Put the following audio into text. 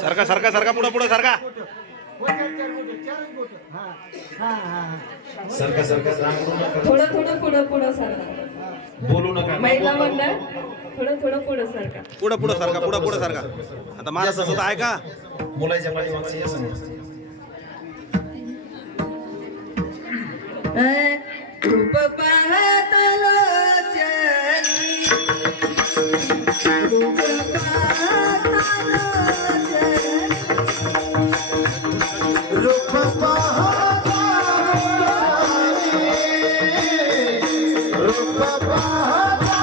सरका सरका सरका पुढं पुढं सरका सरका सरका रांगू नका. थोडं थोडं पुढं पुढं सरका. बोलू नका. महिला मंडळ थोडं थोडं पुढं सरका. पुढं पुढं सरका पुढं पुढं सरका. आता महाराज सुद्धा आहे का मुलाच्या पाठीमागचे या समोर. रूप पाहता लोचनी, रूप पाहता लोचनी, रूप पाहता रूप पाहता